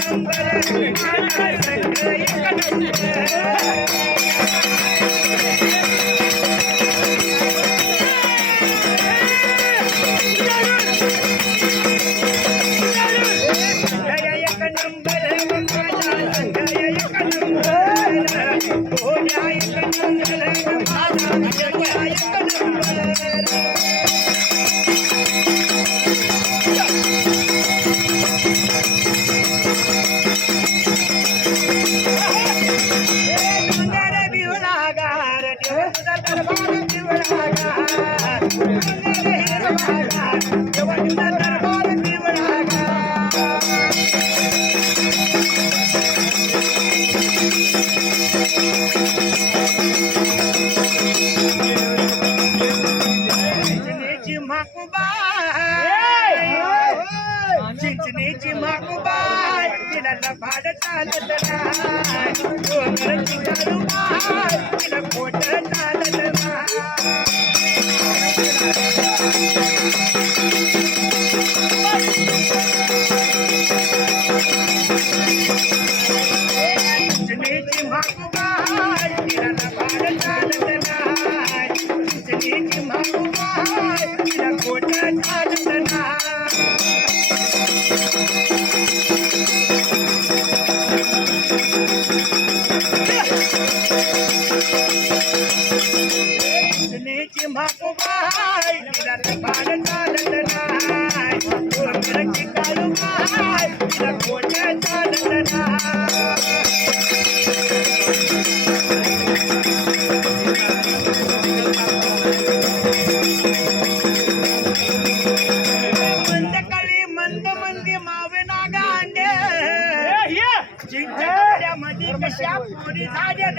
Thank you. रचनेची मागूबाय तिला भाड चालत नाही तिला खोट चालत नाही மாக்குமாய் பாடத்தாடனாய் ஒரு கிழக்கு தாழுமாய் இதை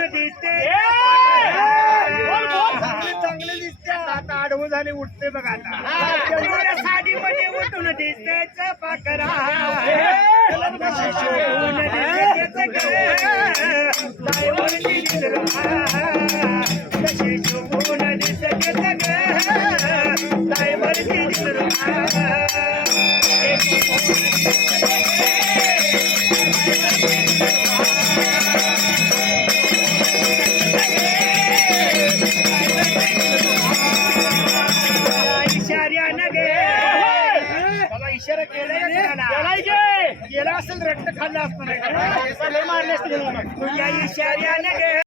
दिसून दिसते चांगले दिसते आता आडवं झाले उठते बघ आता साडी मध्ये उठून दिसते चपा करा गेलाय गे गेला असेल रक्त खाल्लं असणार मारले असते